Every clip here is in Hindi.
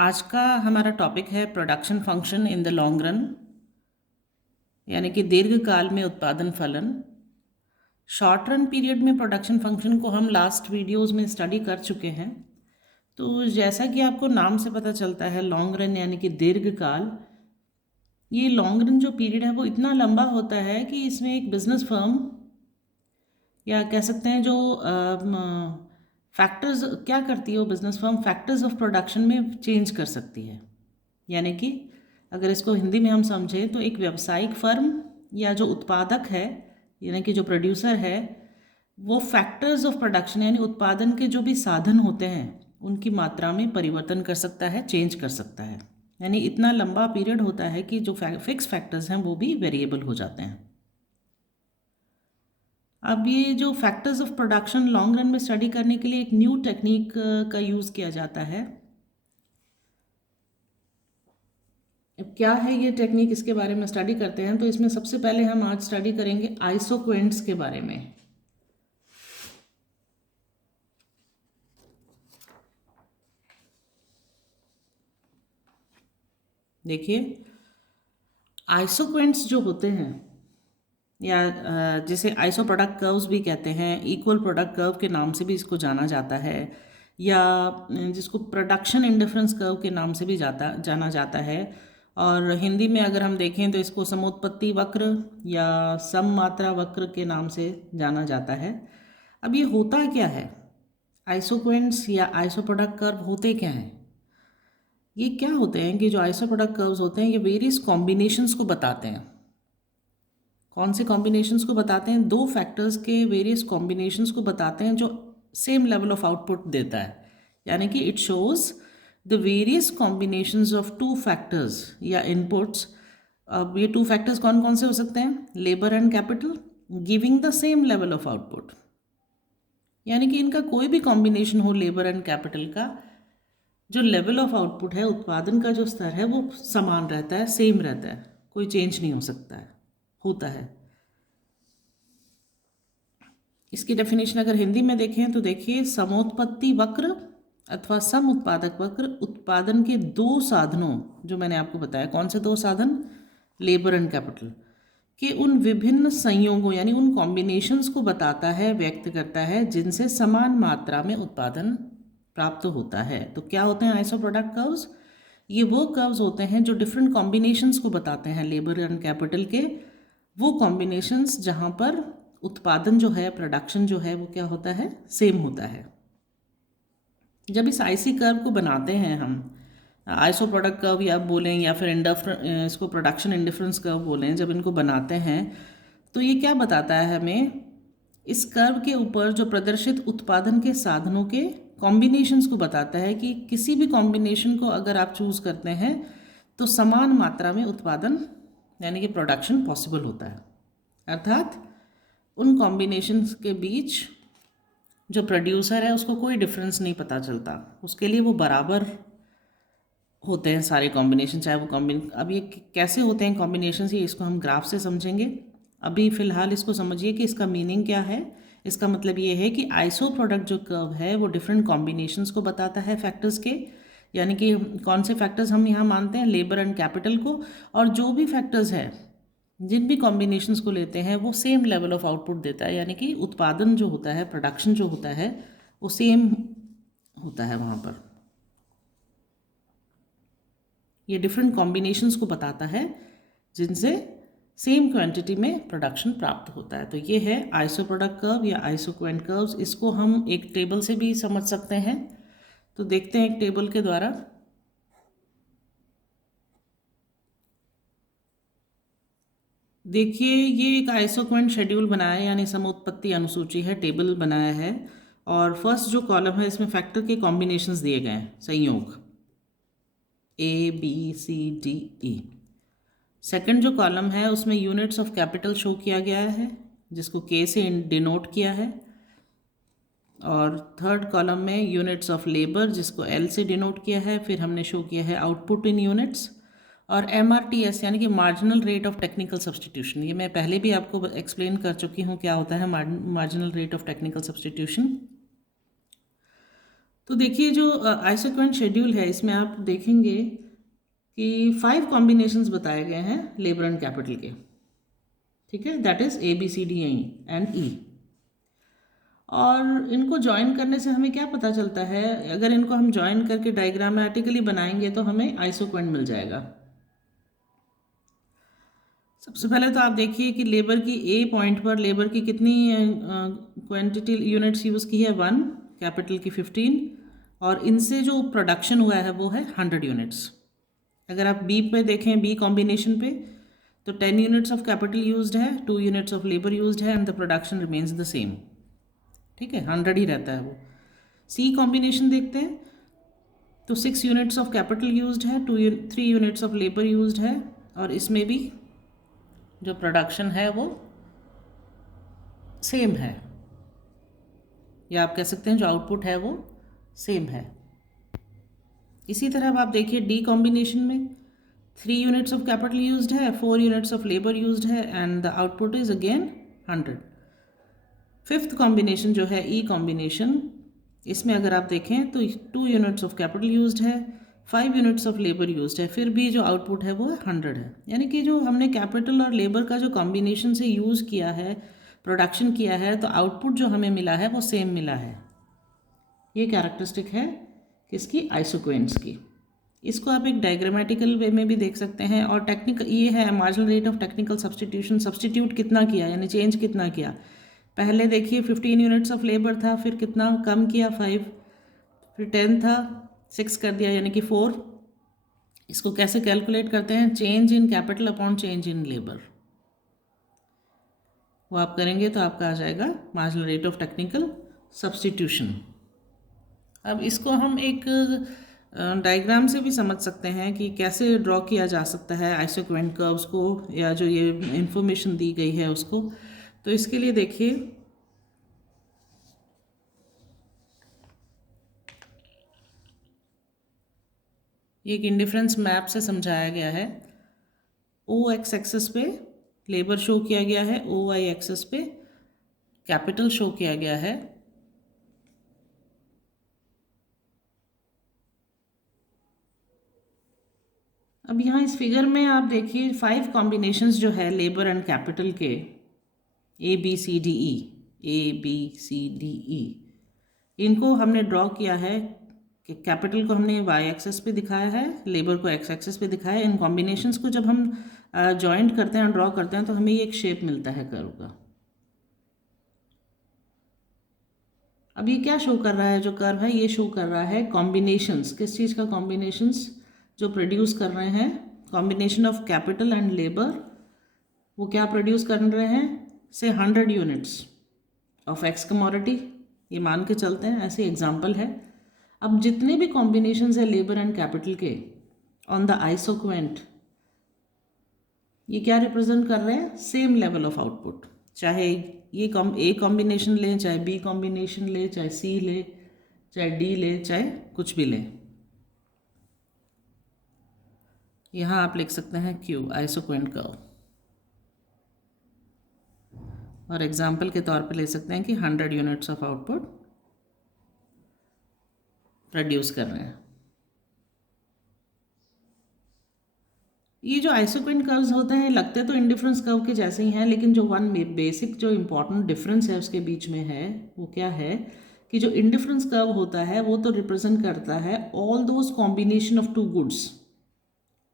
आज का हमारा टॉपिक है production function in the long run, यानी कि दीर्घकाल में उत्पादन फलन। शॉर्ट रन पीरियड में प्रोडक्शन फंक्शन को हम लास्ट वीडियोस में स्टडी कर चुके हैं। तो जैसा कि आपको नाम से पता चलता है, लॉन्ग रन यानी कि दीर्घकाल। ये लॉन्ग रन जो पीरियड है वो इतना लंबा होता है कि इसमें एक बिजनेस फर्म, या कह सकते हैं जो फैक्टर्स क्या करती है वो business firm, factors of production में चेंज कर सकती है। यानी कि अगर इसको हिंदी में हम समझें तो एक व्यावसायिक फर्म या जो उत्पादक है, यानी कि जो प्रोड्यूसर है, वो फैक्टर्स ऑफ प्रोडक्शन यानी उत्पादन के जो भी साधन होते हैं उनकी मात्रा में परिवर्तन कर सकता है, चेंज कर सकता है। यानी इतना लंबा पीरियड होता है कि जो फिक्स फैक्टर्स हैं वो भी वेरिएबल हो जाते हैं। अब ये जो factors of production long run में स्टडी करने के लिए एक न्यू टेक्निक का यूज़ किया जाता है। अब क्या है ये टेक्निक, इसके बारे में स्टडी करते हैं। तो इसमें सबसे पहले हम आज स्टडी करेंगे आइसोक्वेंट्स के बारे में। देखिए, आइसोक्वेंट्स जो होते हैं, या जिसे आइसो प्रोडक्ट कर्व्स भी कहते हैं, इक्वल प्रोडक्ट कर्व के नाम से भी इसको जाना जाता है, या जिसको प्रोडक्शन इंडिफरेंस कर्व के नाम से भी जाना जाता है। और हिंदी में अगर हम देखें तो इसको समोत्पत्ति वक्र या सममात्रा वक्र के नाम से जाना जाता है। अब ये होता क्या है, आइसोक्वेंट्स या आइसो प्रोडक्ट कर्व होते क्या हैं? ये क्या होते हैं कि जो आइसो प्रोडक्ट कर्व्स होते हैं ये वेरियस कॉम्बिनेशंस को बताते हैं। कौन से कॉम्बिनेशंस को बताते हैं? दो फैक्टर्स के वेरियस कॉम्बिनेशंस को बताते हैं जो सेम लेवल ऑफ आउटपुट देता है। यानी कि it shows the various combinations of two factors या इनपुट्स। अब ये टू फैक्टर्स कौन कौन से हो सकते हैं? Labour and capital, giving the same level of output. यानी कि इनका कोई भी कॉम्बिनेशन हो लेबर एंड कैपिटल का, जो लेवल ऑफ आउटपुट है, उत्पादन का जो स्तर है, वो समान रहता है, सेम रहता है, कोई चेंज नहीं हो सकता है, होता है। इसकी डेफिनेशन अगर हिंदी में देखें तो देखिए, समोत्पत्ति वक्र अथवा सम उत्पादक वक्र उत्पादन के दो साधनों, जो मैंने आपको बताया, कौन से दो साधन? लेबर एंड कैपिटल के उन विभिन्न संयोगों यानी उन कॉम्बिनेशंस को बताता है, व्यक्त करता है, जिनसे समान मात्रा में उत्पादन प्राप्त होता है। तो क्या होते हैं आइसो प्रोडक्ट कर्व्स? ये वो कर्व्स होते हैं जो डिफरेंट कॉम्बिनेशंस को बताते हैं लेबर एंड कैपिटल के, वो कॉम्बिनेशंस जहाँ पर उत्पादन जो है, प्रोडक्शन जो है, वो क्या होता है? सेम होता है। जब इस आईसी कर्व को बनाते हैं हम, आइसो प्रोडक्ट कर्व या बोलें, या फिर इसको प्रोडक्शन इंडिफरेंस कर्व बोलें, जब इनको बनाते हैं तो ये क्या बताता है हमें? इस कर्व के ऊपर जो प्रदर्शित उत्पादन के साधनों के कॉम्बिनेशंस को बताता है कि किसी भी कॉम्बिनेशन को अगर आप चूज़ करते हैं तो समान मात्रा में उत्पादन यानी कि प्रोडक्शन पॉसिबल होता है। अर्थात उन कॉम्बिनेशंस के बीच जो प्रोड्यूसर है उसको कोई डिफरेंस नहीं पता चलता, उसके लिए वो बराबर होते हैं सारे कॉम्बिनेशन, चाहे वो अब ये कैसे होते हैं कॉम्बिनेशन, ये इसको हम ग्राफ से समझेंगे। अभी फ़िलहाल इसको समझिए कि इसका मीनिंग क्या है। इसका मतलब ये है कि आइसो प्रोडक्ट जो कर्व है वो डिफरेंट कॉम्बिनेशंस को बताता है फैक्टर्स के, यानी कि कौन से फैक्टर्स हम यहाँ मानते हैं? लेबर एंड कैपिटल को। और जो भी फैक्टर्स है, जिन भी कॉम्बिनेशंस को लेते हैं, वो सेम लेवल ऑफ आउटपुट देता है, यानी कि उत्पादन जो होता है, प्रोडक्शन जो होता है, वो सेम होता है वहाँ पर। ये डिफरेंट कॉम्बिनेशंस को बताता है जिनसे सेम क्वांटिटी में प्रोडक्शन प्राप्त होता है। तो ये है आइसो प्रोडक्ट कर्व या आइसोक्वेंट कर्व्स। इसको हम एक टेबल से भी समझ सकते हैं। तो देखते हैं एक टेबल के द्वारा। देखिए, ये एक आइसोक्वेंट शेड्यूल बनाया है, यानी समोत्पत्ति अनुसूची है, टेबल बनाया है। और फर्स्ट जो कॉलम है इसमें फैक्टर के कॉम्बिनेशंस दिए गए हैं, संयोग ABCDE। सेकंड जो कॉलम है उसमें यूनिट्स ऑफ कैपिटल शो किया गया है, जिसको K से डिनोट किया है। और थर्ड कॉलम में यूनिट्स ऑफ लेबर, जिसको L से डिनोट किया है। फिर हमने शो किया है आउटपुट इन यूनिट्स। और MRTS यानी कि marginal rate of technical substitution, ये मैं पहले भी आपको एक्सप्लेन कर चुकी हूँ क्या होता है marginal rate of technical substitution. तो देखिए जो आइसोक्वेंट शेड्यूल है इसमें आप देखेंगे कि 5 कॉम्बिनेशंस बताए गए हैं लेबर एंड कैपिटल के, ठीक है, that is ABCD and E। और इनको ज्वाइन करने से हमें क्या पता चलता है, अगर इनको हम ज्वाइन करके डायग्रामेटिकली बनाएंगे तो हमें आइसोक्वेंट मिल जाएगा। सबसे पहले तो आप देखिए कि लेबर की ए पॉइंट पर लेबर की कितनी क्वांटिटी यूनिट्स यूज़ की है 1, कैपिटल की 15, और इनसे जो प्रोडक्शन हुआ है वो है 100 यूनिट्स। अगर आप बी पे देखें, बी कॉम्बिनेशन पे, तो 10 यूनिट्स ऑफ कैपिटल यूज्ड है, 2 यूनिट्स ऑफ लेबर यूज्ड है and the production remains the same, ठीक है, 100 ही रहता है वो। सी कॉम्बिनेशन देखते हैं तो 6 यूनिट्स ऑफ कैपिटल यूज्ड है, 3 यूनिट्स ऑफ लेबर यूज्ड है, और इसमें भी जो प्रोडक्शन है वो सेम है, या आप कह सकते हैं जो आउटपुट है वो सेम है। इसी तरह आप देखिए डी कॉम्बिनेशन में 3 यूनिट्स ऑफ कैपिटल यूज्ड है, 4 यूनिट्स ऑफ लेबर यूज्ड है and the output is again 100। Fifth combination जो है ई कॉम्बिनेशन, इसमें अगर आप देखें तो 2 यूनिट्स ऑफ कैपिटल यूज्ड है, 5 यूनिट्स ऑफ लेबर यूज्ड है, फिर भी जो आउटपुट है वो 100 है। यानी कि जो हमने कैपिटल और लेबर का जो कॉम्बिनेशन से यूज़ किया है, प्रोडक्शन किया है, तो आउटपुट जो हमें मिला है वो सेम मिला है। ये कैरेक्टरिस्टिक है किसकी, आइसोक्वेंट्स की। इसको आप एक डायग्रामेटिकल वे में भी देख सकते हैं। और टेक्निकल ये है marginal rate of technical substitution, substitute कितना किया यानी चेंज कितना किया। पहले देखिए 15 यूनिट्स ऑफ लेबर था, फिर कितना कम किया 5, फिर 10 था 6 कर दिया यानी कि 4। इसको कैसे कैलकुलेट करते हैं, change in capital upon change in labour, वो आप करेंगे तो आपका आ जाएगा marginal rate of technical substitution. अब इसको हम एक डायग्राम से भी समझ सकते हैं कि कैसे ड्रॉ किया जा सकता है आइसोक्वेंट कर्व्स को, या जो ये इंफॉर्मेशन दी गई है उसको। तो इसके लिए देखिए एक इंडिफरेंस मैप से समझाया गया है। ओ एक्स एक्सेस पे लेबर शो किया गया है, ओ वाई एक्सेस पे कैपिटल शो किया गया है। अब यहाँ इस फिगर में आप देखिए 5 कॉम्बिनेशंस जो है लेबर एंड कैपिटल के, ABCDE, ABCDE, इनको हमने ड्रॉ किया है कि कैपिटल को हमने वाई एक्सेस पे दिखाया है, लेबर को एक्स एक्सेस पे दिखाया है। इन कॉम्बिनेशंस को जब हम जॉइंट करते हैं, ड्रॉ करते हैं, तो हमें ये एक शेप मिलता है कर्व का। अब ये क्या शो कर रहा है, जो कर्व है ये शो कर रहा है कॉम्बिनेशंस, किस चीज़ का, कॉम्बिनेशंस जो प्रोड्यूस कर रहे हैं, combination of capital and labour, वो क्या प्रोड्यूस कर रहे हैं, से 100 यूनिट्स ऑफ एक्स कमोडिटी, ये मान के चलते हैं, ऐसे एग्जाम्पल है। अब जितने भी कॉम्बिनेशंस है लेबर एंड कैपिटल के ऑन द आइसोक्वेंट, ये क्या रिप्रेजेंट कर रहे हैं, सेम लेवल ऑफ आउटपुट। चाहे ये ए कॉम्बिनेशन ले, चाहे बी कॉम्बिनेशन ले, चाहे सी ले, चाहे डी ले, चाहे कुछ भी ले, यहाँ आप लिख सकते हैं क्यू, आइसोक्वेंट कर्व। और एग्जाम्पल के तौर पे ले सकते हैं कि 100 यूनिट्स ऑफ आउटपुट प्रोड्यूस कर रहे हैं। ये जो आइसोक्वेंट कर्व्स होते हैं लगते तो इंडिफरेंस कर्व के जैसे ही हैं, लेकिन जो वन बेसिक जो इम्पॉर्टेंट डिफरेंस है उसके बीच में है वो क्या है कि जो इंडिफरेंस कर्व होता है वो तो रिप्रेजेंट करता है all those combination of two goods,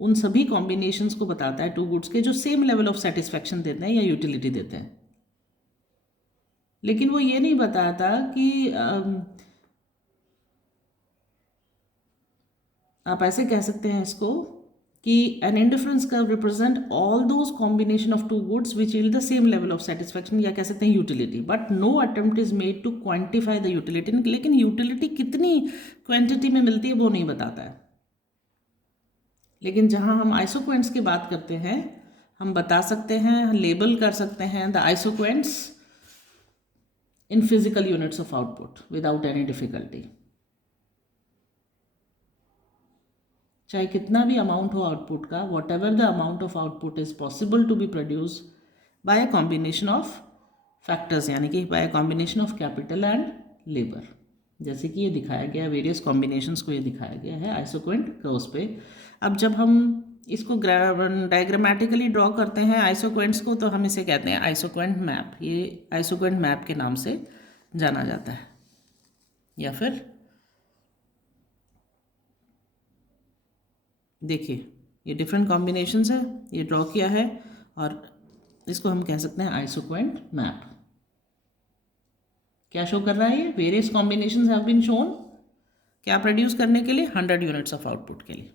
उन सभी कॉम्बिनेशंस को बताता है टू गुड्स के जो सेम लेवल ऑफ सेटिस्फैक्शन देते हैं या यूटिलिटी देते हैं। लेकिन वो ये नहीं बताता कि आप ऐसे कह सकते हैं इसको कि an indifference curve represent all those combination of two goods which yield the same level of satisfaction, या कह सकते हैं utility, but no attempt is made to quantify the utility। लेकिन utility कितनी क्वांटिटी में मिलती है वो नहीं बताता है। लेकिन जहाँ हम आइसोक्वेंट्स की बात करते हैं, हम बता सकते हैं, लेबल कर सकते हैं the isoquants in physical units of output without any difficulty. चाहे कितना भी अमाउंट हो आउटपुट का, whatever the amount of output is possible to be produce by a combination of factors, यानी कि by a combination of capital and labour, जैसे कि ये दिखाया गया है, वेरियस कॉम्बिनेशंस को ये दिखाया गया है आइसोक्वेंट कर्व्स पे। अब जब हम इसको डायग्रामेटिकली ड्रॉ करते हैं आइसोक्वेंट्स को, तो हम इसे कहते हैं आइसोक्वेंट मैप। ये आइसोक्वेंट मैप के नाम से जाना जाता है। या फिर देखिए, ये डिफरेंट कॉम्बिनेशंस है, ये ड्रॉ किया है, और इसको हम कह सकते हैं आइसोक्वेंट मैप। क्या शो कर रहा है ये? Various combinations have been shown. क्या प्रोड्यूस करने के लिए? 100 यूनिट्स ऑफ आउटपुट के लिए।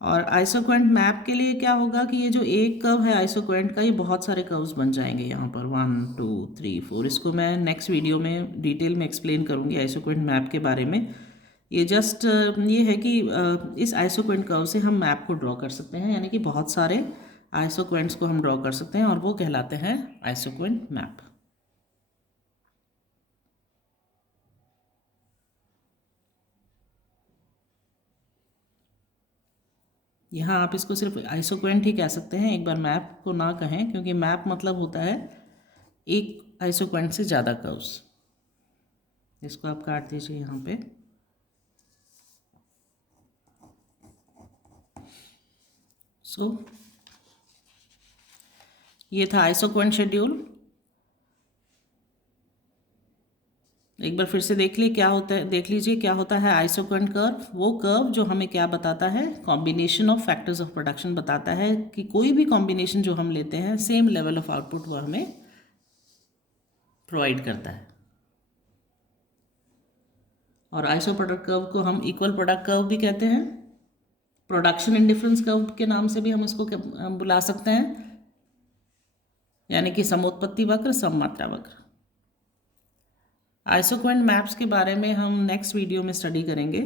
और आइसोक्वेंट मैप के लिए क्या होगा कि ये जो एक कर्व है आइसोक्वेंट का, ये बहुत सारे कर्व्स बन जाएंगे यहाँ पर 1 2 3 4। इसको मैं नेक्स्ट वीडियो में डिटेल में एक्सप्लेन करूँगी आइसोक्वेंट मैप के बारे में। ये जस्ट ये है कि इस आइसोक्वेंट कर्व से हम मैप को ड्रॉ कर सकते हैं, यानी कि बहुत सारे आइसोक्वेंट्स को हम ड्रॉ कर सकते हैं, और वो कहलाते हैं आइसोक्वेंट मैप। यहाँ आप इसको सिर्फ आइसोक्वेंट ही कह सकते हैं, एक बार मैप को ना कहें, क्योंकि मैप मतलब होता है एक आइसोक्वेंट से ज़्यादा कर्व्स। इसको आप काट दीजिए यहाँ पे। ये था आइसोक्वेंट शेड्यूल। एक बार फिर से देख लीजिए क्या होता है आइसोक्वेंट कर्व। वो कर्व जो हमें क्या बताता है? Combination of factors of production बताता है कि कोई भी कॉम्बिनेशन जो हम लेते हैं, सेम लेवल ऑफ आउटपुट वो हमें प्रोवाइड करता है। और आइसो प्रोडक्ट कर्व को हम इक्वल प्रोडक्ट कर्व भी कहते हैं। प्रोडक्शन इंडिफरेंस कर्व के नाम से भी हम इसको बुला सकते हैं, यानी कि समोत्पत्ति वक्र, सममात्रा वक्र। आइसोक्वेंट मैप्स के बारे में हम नेक्स्ट वीडियो में स्टडी करेंगे।